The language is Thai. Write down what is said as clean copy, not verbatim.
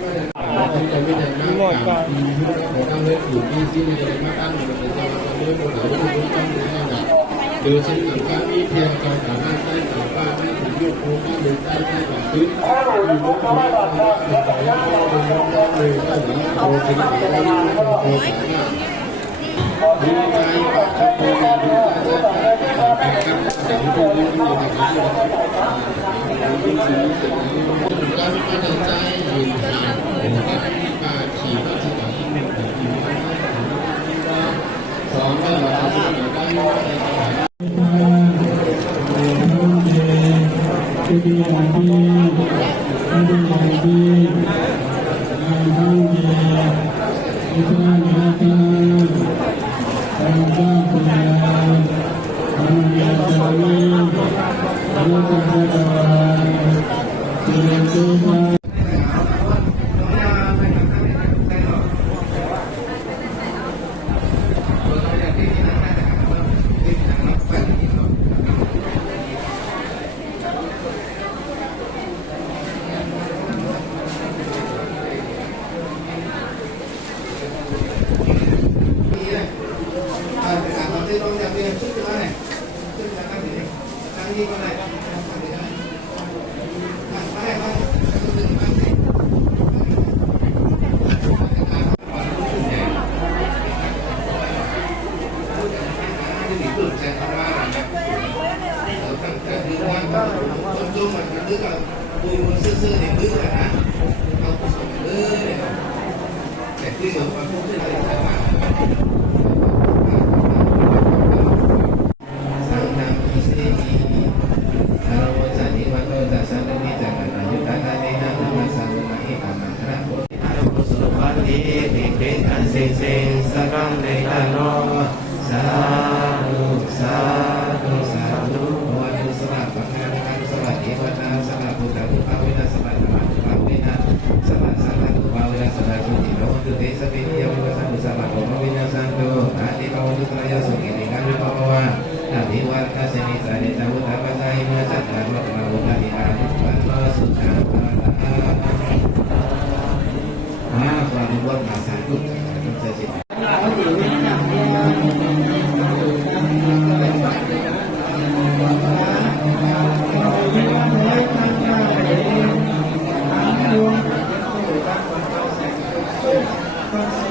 หมดก่อนดูเส้นหลังการมีเพียงการสามารถใช้สามารถให้ถึงยุคโค้งก็เลยใช้ใช้แบบพื้นอยู่บนพื้นเป็นสายยาวเป็นยกได้เลยก็หนีโค้งเป็นหลังก็ได้โค้งสามารถดูใจกับโค้งดูใจกับเสียงดูดูดูนะครับการมีการใจยืนขาดการมีการขี่รถจักรยานที่เป็นแบบนี้สอนให้เราทำได้Thank you.